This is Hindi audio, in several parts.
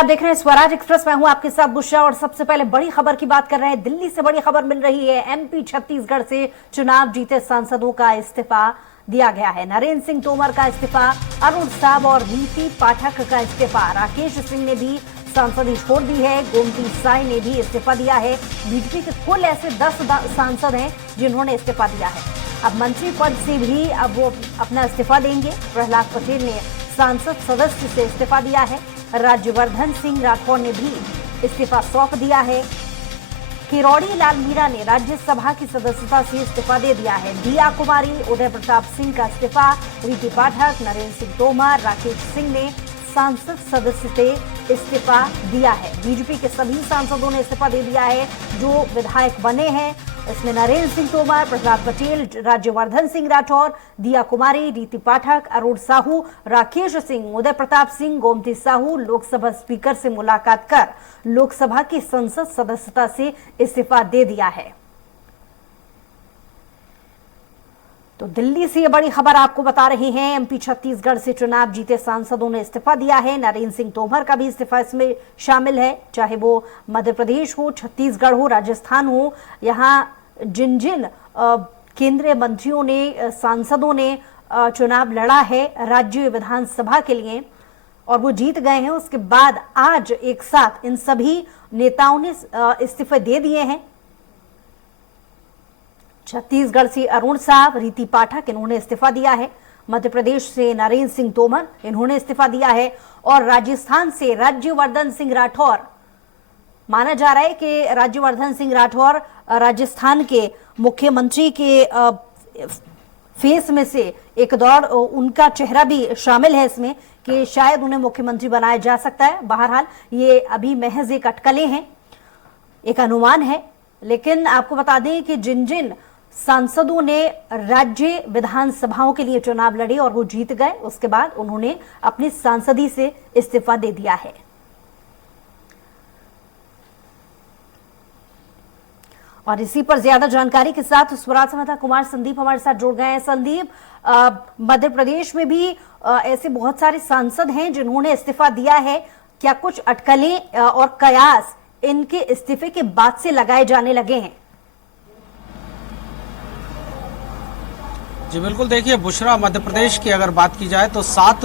आप देख रहे हैं स्वराज एक्सप्रेस। मैं हूं आपके साथ बुशरा और सबसे पहले बड़ी खबर की बात कर रहे हैं। दिल्ली से बड़ी खबर मिल रही है। एमपी छत्तीसगढ़ से चुनाव जीते सांसदों का इस्तीफा दिया गया है। नरेंद्र सिंह तोमर का इस्तीफा, अरुण साव और रीति पाठक का इस्तीफा, राकेश सिंह ने भी सांसदी छोड़ दी है, गोमती साई ने भी इस्तीफा दिया है। बीजेपी के कुल ऐसे 10 सांसद हैं जिन्होंने इस्तीफा दिया है। अब मंत्री पद से भी अब वो अपना इस्तीफा देंगे। प्रहलाद पटेल ने सांसद सदस्य से इस्तीफा दिया है। राज्यवर्धन सिंह राठौर ने भी इस्तीफा सौंप दिया है। किरोड़ी लाल मीणा ने राज्यसभा की सदस्यता से इस्तीफा दे दिया है। दिया कुमारी, उदय प्रताप सिंह का इस्तीफा, रीति पाठक, नरेंद्र सिंह तोमर, राकेश सिंह ने सांसद सदस्य से इस्तीफा दिया है। बीजेपी के सभी सांसदों ने इस्तीफा दे दिया है जो विधायक बने हैं। इसमें नरेंद्र सिंह तोमर, प्रहलाद पटेल, राज्यवर्धन सिंह राठौर, दिया कुमारी, रीति पाठक, अरुण साहू, राकेश सिंह, उदय प्रताप सिंह, गोमती साहू लोकसभा स्पीकर से मुलाकात कर लोकसभा की संसद सदस्यता से इस्तीफा दे दिया है। तो दिल्ली से ये बड़ी खबर आपको बता रहे हैं। एमपी छत्तीसगढ़ से चुनाव जीते सांसदों ने इस्तीफा दिया है। नरेंद्र सिंह तोमर का भी इस्तीफा इसमें शामिल है। चाहे वो मध्य प्रदेश हो, छत्तीसगढ़ हो, राजस्थान हो, यहाँ जिन जिन केंद्रीय मंत्रियों ने, सांसदों ने चुनाव लड़ा है राज्य विधानसभा के लिए और वो जीत गए हैं, उसके बाद आज एक साथ इन सभी नेताओं ने इस्तीफे दे दिए हैं। छत्तीसगढ़ से अरुण साव, रीति पाठक, इन्होंने इस्तीफा दिया है। मध्य प्रदेश से नरेंद्र सिंह तोमर, इन्होंने इस्तीफा दिया है। और राजस्थान से राज्यवर्धन सिंह राठौर, माना जा रहा है कि राज्यवर्धन सिंह राठौर राजस्थान के मुख्यमंत्री के फेस में से एक दौर, उनका चेहरा भी शामिल है इसमें कि शायद उन्हें मुख्यमंत्री बनाया जा सकता है। बहरहाल ये अभी महज एक अटकलें हैं, एक अनुमान है। लेकिन आपको बता दें कि जिन जिन सांसदों ने राज्य विधानसभाओं के लिए चुनाव लड़े और वो जीत गए, उसके बाद उन्होंने अपनी सांसदी से इस्तीफा दे दिया है। और इसी पर ज्यादा जानकारी के साथ स्वराज संवाददाता कुमार संदीप हमारे साथ जुड़ गए हैं। संदीप, मध्य प्रदेश में भी ऐसे बहुत सारे सांसद हैं जिन्होंने इस्तीफा दिया है। क्या कुछ अटकलें और कयास इनके इस्तीफे के बाद से लगाए जाने लगे हैं? जी बिल्कुल, देखिए बुशरा, मध्य प्रदेश की अगर बात की जाए तो 7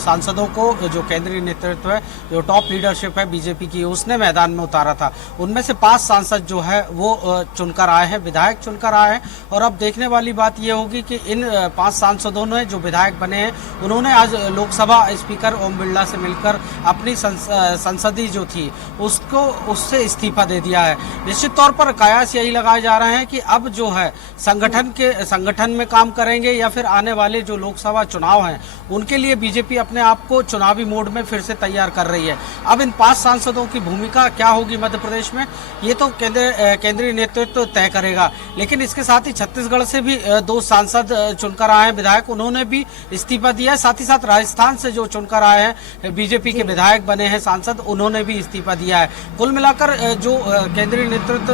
सांसदों को जो केंद्रीय नेतृत्व है, जो टॉप लीडरशिप है बीजेपी की, उसने मैदान में उतारा था। उनमें से 5 सांसद जो है वो चुनकर आए हैं, विधायक चुनकर आए हैं। और अब देखने वाली बात ये होगी कि इन 5 सांसदों ने जो विधायक बने हैं, उन्होंने आज लोकसभा स्पीकर ओम बिरला से मिलकर अपनी संसदीय जो थी उससे इस्तीफा दे दिया है। निश्चित तौर पर कयास यही लगाए जा रहे हैं कि अब जो है संगठन में काम करेंगे या फिर आने वाले जो लोकसभा चुनाव हैं उनके लिए बीजेपी अपने आप को चुनावी मोड में फिर से तैयार कर रही है। अब इन 5 सांसदों की भूमिका क्या होगी मध्य प्रदेश में, ये तो केंद्रीय नेतृत्व तय करेगा। लेकिन इसके साथ ही छत्तीसगढ़ से भी 2 सांसद चुनकर आए हैं विधायक, उन्होंने भी इस्तीफा दिया है। साथ ही साथ राजस्थान से जो चुनकर आए हैं बीजेपी के विधायक बने हैं सांसद, उन्होंने भी इस्तीफा दिया है। कुल मिलाकर जो केंद्रीय नेतृत्व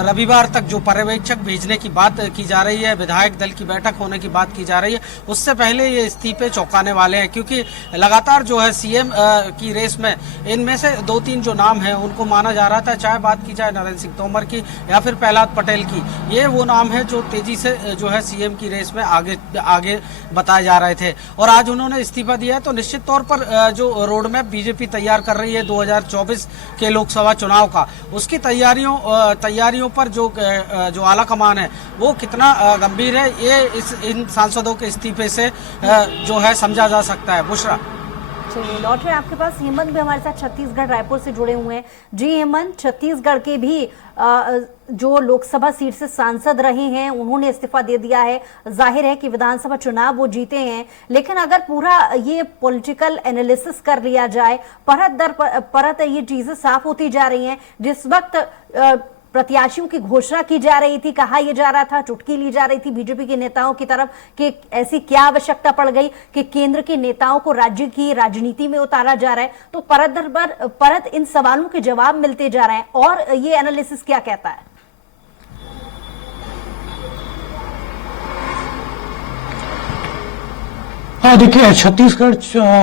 रविवार तक जो पर्यवेक्षक भेजने की बात की जा रही है, विधायक दल की बैठक होने की बात की जा रही है, उससे पहले ये इस्तीफे चौंकाने वाले हैं। क्योंकि लगातार जो है सीएम की रेस में इनमें से 2-3 जो नाम हैं उनको माना जा रहा था, चाहे बात की जाए नरेंद्र सिंह तोमर की या फिर प्रहलाद पटेल की। ये वो नाम है जो तेजी से जो है सीएम की रेस में आगे बताए जा रहे थे और आज उन्होंने इस्तीफा दिया है। तो निश्चित तौर पर जो रोड मैप बीजेपी तैयार कर रही है 2024 के लोकसभा चुनाव का, उसकी तैयारियों पर जो आला कमान है वो कितना गंभीर है, ये इन सांसदों के इस्तीफे से जो है समझा जा सकता है। बुशरा, चलिए लौट रहे आपके पास। हेमंत भी हमारे साथ छत्तीसगढ़ रायपुर से जुड़े हुए हैं। जी हेमंत, छत्तीसगढ़ के भी जो लोकसभा सीट से सांसद रहे हैं उन्होंने इस्तीफा दे दिया है। जाहिर है कि विधानसभा चुनाव वो जीते हैं, लेकिन अगर पूरा ये पॉलिटिकल एनालिसिस कर लिया जाए, परत दर परत ये चीजें साफ होती जा रही हैं। जिस वक्त प्रत्याशियों की घोषणा की जा रही थी, कहा यह जा रहा था, चुटकी ली जा रही थी बीजेपी के नेताओं की तरफ कि ऐसी क्या आवश्यकता पड़ गई कि केंद्र के नेताओं को राज्य की राजनीति में उतारा जा रहा है। तो परत दर परत इन सवालों के जवाब मिलते जा रहे हैं और ये एनालिसिस क्या कहता है? हाँ, देखिए छत्तीसगढ़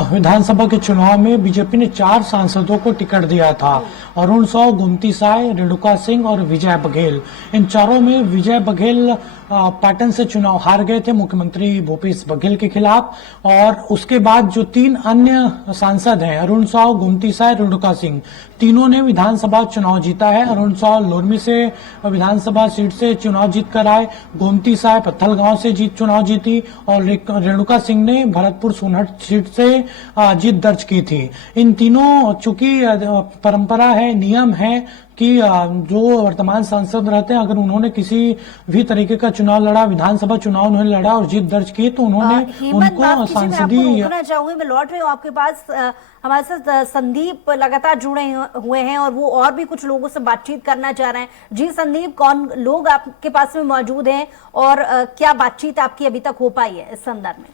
विधानसभा के चुनाव में बीजेपी ने 4 सांसदों को टिकट दिया था। अरुण साव, गोमती साय, रेणुका सिंह और विजय बघेल। इन चारों में विजय बघेल पाटन से चुनाव हार गए थे मुख्यमंत्री भूपेश बघेल के खिलाफ। और उसके बाद जो 3 अन्य सांसद हैं, अरुण साव, गोमती साय, रेणुका सिंह, तीनों ने विधानसभा चुनाव जीता है। अरुण साव लोरमी से विधानसभा सीट से चुनाव जीत कर आए, गोमती साय पत्थलगांव से चुनाव जीती और रेणुका सिंह ने भरतपुर सोनहट सीट से जीत दर्ज की थी। इन तीनों, चूंकि परंपरा है, नियम है कि जो वर्तमान सांसद रहते हैं, अगर उन्होंने किसी भी तरीके का चुनाव लड़ा, विधानसभा चुनाव उन्होंने लड़ा और जीत दर्ज की, तो उन्होंने उनको सांसदीय। मैं चाहूंगी, मैं लौट रही हूँ आपके पास। हमारे साथ संदीप लगातार जुड़े हुए हैं और वो और भी कुछ लोगों से बातचीत करना चाह रहे हैं। जी संदीप, कौन लोग आपके पास में मौजूद हैं और क्या बातचीत आपकी अभी तक हो पाई है इस संदर्भ में?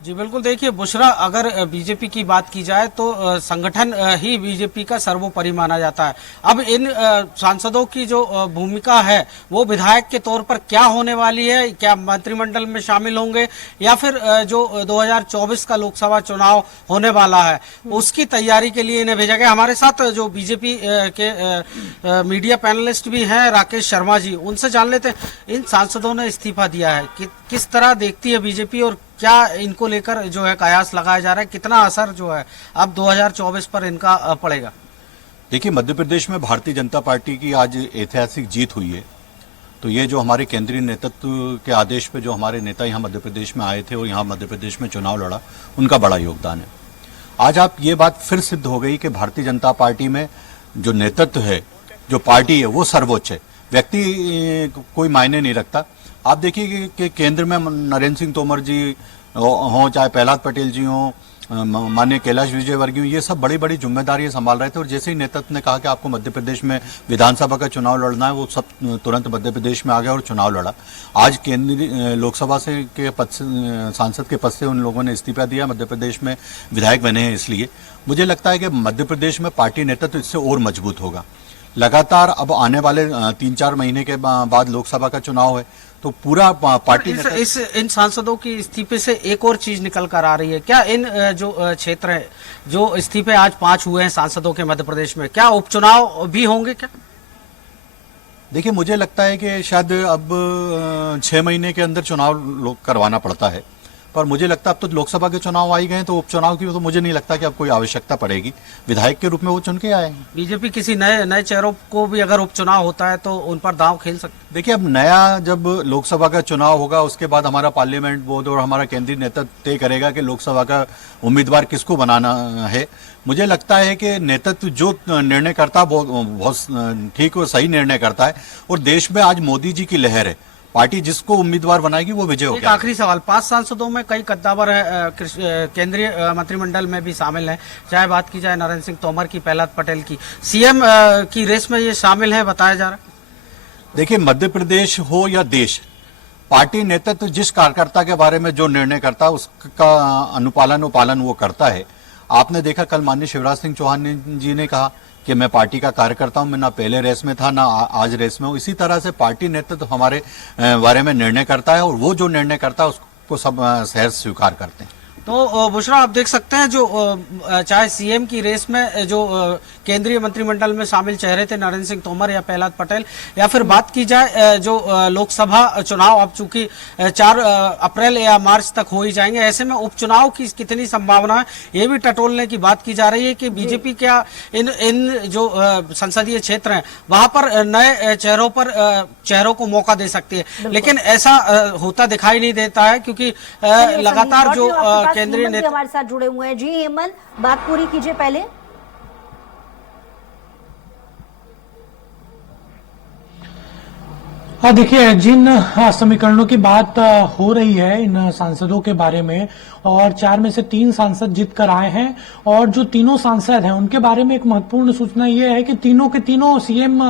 जी बिल्कुल, देखिए बुशरा, अगर बीजेपी की बात की जाए तो संगठन ही बीजेपी का सर्वोपरि माना जाता है। अब इन सांसदों की जो भूमिका है वो विधायक के तौर पर क्या होने वाली है, क्या मंत्रिमंडल में शामिल होंगे या फिर जो 2024 का लोकसभा चुनाव होने वाला है उसकी तैयारी के लिए इन्हें भेजा गया। हमारे साथ जो बीजेपी के मीडिया पैनलिस्ट भी हैं, राकेश शर्मा जी, उनसे जान लेते हैं इन सांसदों ने इस्तीफा दिया है किस तरह देखती है बीजेपी और क्या इनको लेकर जो है कयास लगाया जा रहा है, कितना असर जो है अब 2024 पर इनका पड़ेगा? देखिए, मध्य प्रदेश में भारतीय जनता पार्टी की आज ऐतिहासिक जीत हुई है। तो ये जो हमारे केंद्रीय नेतृत्व के आदेश पे जो हमारे नेता यहाँ मध्य प्रदेश में आए थे और यहाँ मध्य प्रदेश में चुनाव लड़ा, उनका बड़ा योगदान है। आज आप ये बात फिर सिद्ध हो गई कि भारतीय जनता पार्टी में जो नेतृत्व है, जो पार्टी है, वो सर्वोच्च है। व्यक्ति कोई मायने नहीं रखता। आप देखिए कि केंद्र में नरेंद्र सिंह तोमर जी हों, चाहे प्रहलाद पटेल जी हों, माननीय कैलाश विजयवर्गीय, ये सब बड़ी बड़ी जिम्मेदारियां संभाल रहे थे। और जैसे ही नेतृत्व ने कहा कि आपको मध्य प्रदेश में विधानसभा का चुनाव लड़ना है, वो सब तुरंत मध्य प्रदेश में आ गए और चुनाव लड़ा। आज केंद्रीय लोकसभा से के पद से, सांसद के पद से उन लोगों ने इस्तीफा दिया, मध्य प्रदेश में विधायक बने हैं। इसलिए मुझे लगता है कि मध्य प्रदेश में पार्टी नेतृत्व इससे और मजबूत होगा। लगातार अब आने वाले 3-4 महीने के बाद लोकसभा का चुनाव है, तो पूरा पार्टी इन सांसदों की इस्तीफे से एक और चीज निकल कर आ रही है। क्या इन जो क्षेत्र है, जो इस्तीफे आज 5 हुए हैं सांसदों के मध्य प्रदेश में, क्या उपचुनाव भी होंगे क्या? देखिए, मुझे लगता है कि शायद अब 6 महीने के अंदर चुनाव करवाना पड़ता है, पर मुझे लगता है अब तो लोकसभा के चुनाव आ ही गए, तो उपचुनाव की तो मुझे नहीं लगता कि अब कोई आवश्यकता पड़ेगी। विधायक के रूप में वो चुन के आएंगे। बीजेपी किसी नए चेहरों को भी अगर उपचुनाव होता है तो उन पर दांव खेल सकते। देखिए, अब नया जब लोकसभा का चुनाव होगा, उसके बाद हमारा पार्लियामेंट बोर्ड और हमारा केंद्रीय नेतृत्व तय करेगा कि लोकसभा का उम्मीदवार किसको बनाना है। मुझे लगता है कि नेतृत्व जो निर्णय करता है बहुत ठीक और सही निर्णय करता है। और देश में आज मोदी जी की लहर है, पार्टी जिसको उम्मीदवार बनाएगी वो विजय होगा। एक आखिरी सवाल, 5 सांसदों में कई कद्दावर केंद्रीय मंत्रिमंडल में भी शामिल हैं, चाहे बात की जाए नरेंद्र सिंह तोमर की, प्रहलाद पटेल की, सीएम की रेस में ये शामिल है बताया जा रहा है। देखिए, मध्य प्रदेश हो या देश, पार्टी नेतृत्व जिस कार्यकर्ता के बारे में जो निर्णय करता है उसका अनुपालन और पालन वो करता है। आपने देखा कल माननीय शिवराज सिंह चौहान जी ने कहा कि मैं पार्टी का कार्यकर्ता हूं, मैं ना पहले रेस में था ना आज रेस में हूं। इसी तरह से पार्टी नेतृत्व हमारे बारे में निर्णय करता है और वो जो निर्णय करता है उसको सब सहर्ष स्वीकार करते हैं। तो बुशरा, आप देख सकते हैं जो चाहे सीएम की रेस में जो केंद्रीय मंत्रिमंडल में शामिल चेहरे थे, नरेंद्र सिंह तोमर या प्रहलाद पटेल, या फिर बात की जाए जो लोकसभा चुनाव अब चूंकि 4 अप्रैल या मार्च तक हो ही जाएंगे, ऐसे में उपचुनाव की कितनी संभावना है ये भी टटोलने की बात की जा रही है कि बीजेपी क्या इन जो संसदीय क्षेत्र हैं वहां पर नए चेहरों को मौका दे सकती है। लेकिन ऐसा होता दिखाई नहीं देता है, क्योंकि लगातार जो केंद्रीय नेता हमारे साथ जुड़े हुए हैं। जी हेमंत, बात पूरी कीजिए पहले। हाँ, देखिए, जिन समीकरणों की बात हो रही है इन सांसदों के बारे में, और 4 में से 3 सांसद जीत कर आए हैं, और जो तीनों सांसद हैं उनके बारे में एक महत्वपूर्ण सूचना यह है कि तीनों के तीनों सीएम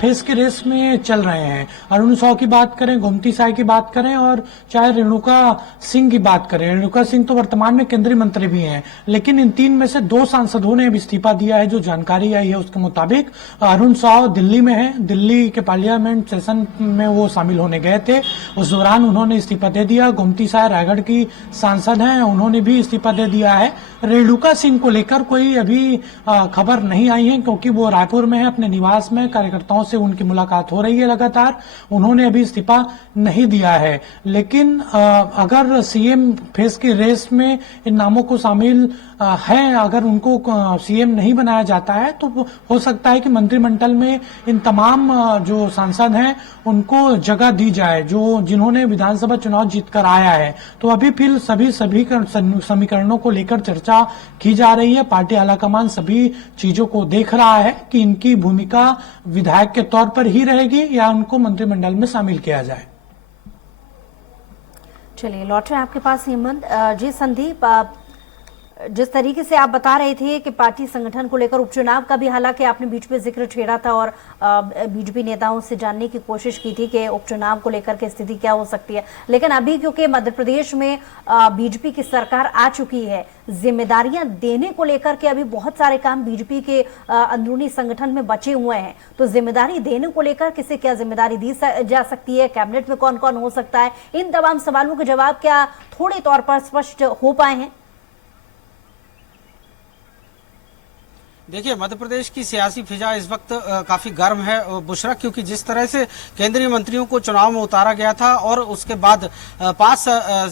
फेस के रेस में चल रहे हैं। अरुण साव की बात करें, गोमती साय की बात करें, और चाहे रेणुका सिंह की बात करें। रेणुका सिंह तो वर्तमान में केंद्रीय मंत्री भी हैं, लेकिन इन 3 में से 2 सांसदों ने अब इस्तीफा दिया है। जो जानकारी आई है उसके मुताबिक अरुण साव दिल्ली में है, दिल्ली के पार्लियामेंट सेशन में वो शामिल होने गए थे। उस दौरान उन्होंने इस्तीफा दे दिया। गोमती साय रायगढ़ की सांसद हैं, उन्होंने भी इस्तीफा दे दिया है। रेणुका सिंह को लेकर कोई अभी खबर नहीं आई है, क्योंकि वो रायपुर में है, अपने निवास में कार्यकर्ताओं से उनकी मुलाकात हो रही है लगातार। उन्होंने अभी इस्तीफा नहीं दिया है। लेकिन अगर सीएम फेस की रेस में इन नामों को शामिल है, अगर उनको सीएम नहीं बनाया जाता है तो हो सकता है कि मंत्रिमंडल में इन तमाम जो सांसद हैं उनको जगह दी जाए, जो जिन्होंने विधानसभा चुनाव जीतकर आया है। तो अभी फिर सभी समीकरणों को लेकर चर्चा की जा रही है। पार्टी आलाकमान सभी चीजों को देख रहा है कि इनकी भूमिका विधायक के तौर पर ही रहेगी या उनको मंत्रिमंडल में शामिल किया जाए। चलिए लौट रहे हैं आपके पास हेमंत जी। संदीप, जिस तरीके से आप बता रहे थे कि पार्टी संगठन को लेकर उपचुनाव का भी हालांकि आपने बीच में जिक्र छेड़ा था और बीजेपी नेताओं से जानने की कोशिश की थी कि उपचुनाव को लेकर के स्थिति क्या हो सकती है, लेकिन अभी क्योंकि मध्य प्रदेश में बीजेपी की सरकार आ चुकी है, जिम्मेदारियां देने को लेकर के अभी बहुत सारे काम बीजेपी के अंदरूनी संगठन में बचे हुए हैं। तो जिम्मेदारी देने को लेकर किसे क्या जिम्मेदारी दी जा सकती है, कैबिनेट में कौन कौन हो सकता है, इन तमाम सवालों के जवाब क्या थोड़े तौर पर स्पष्ट हो पाए हैं? देखिए, मध्य प्रदेश की सियासी फिजा इस वक्त काफी गर्म है बुशरा, क्योंकि जिस तरह से केंद्रीय मंत्रियों को चुनाव में उतारा गया था और उसके बाद 5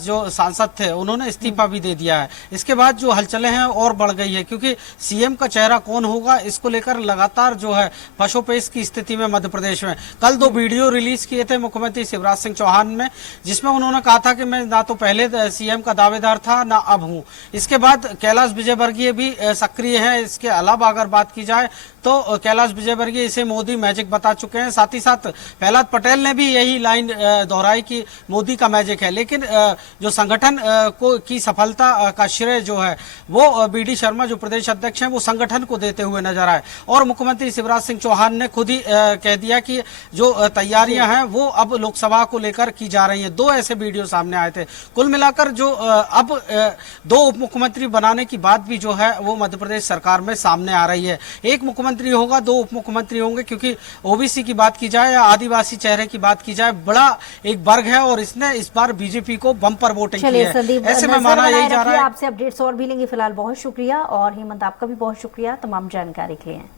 जो सांसद थे उन्होंने इस्तीफा भी दे दिया है। इसके बाद जो हलचलें हैं और बढ़ गई है, क्योंकि सीएम का चेहरा कौन होगा इसको लेकर लगातार जो है पशोपेश की स्थिति में मध्य प्रदेश में। कल 2 वीडियो रिलीज किए थे मुख्यमंत्री शिवराज सिंह चौहान में, जिसमें उन्होंने कहा था कि मैं ना तो पहले सीएम का दावेदार था ना अब हूं। इसके बाद कैलाश विजयवर्गीय भी सक्रिय है। इसके अलावा अगर बात की जाए तो कैलाश विजयवर्गीय इसे मोदी मैजिक बता चुके हैं। साथ ही साथ प्रहलाद पटेल ने भी यही लाइन दोहराई कि मोदी का मैजिक है। लेकिन जो संगठन की सफलता का श्रेय जो है वो बीडी शर्मा जो प्रदेश अध्यक्ष हैं वो संगठन को देते हुए नजर आए। और मुख्यमंत्री शिवराज सिंह चौहान ने खुद ही कह दिया कि जो तैयारियां हैं वो अब लोकसभा को लेकर की जा रही हैं। 2 ऐसे वीडियो सामने आए थे। कुल मिलाकर जो अब 2 उप मुख्यमंत्री बनाने की बात भी जो है वो मध्य प्रदेश सरकार में सामने आ रही है। एक मुख्यमंत्री होगा, 2 उप मुख्यमंत्री होंगे, क्योंकि ओबीसी की बात की जाए या आदिवासी चेहरे की बात की जाए, बड़ा एक वर्ग है और इसने इस बार बीजेपी को बम्पर वोटिंग की है। ऐसे में माना यही जा रहा है। आपसे अपडेट्स और भी लेंगे। फिलहाल बहुत शुक्रिया, और हेमंत आपका भी बहुत शुक्रिया तमाम जानकारी के लिए।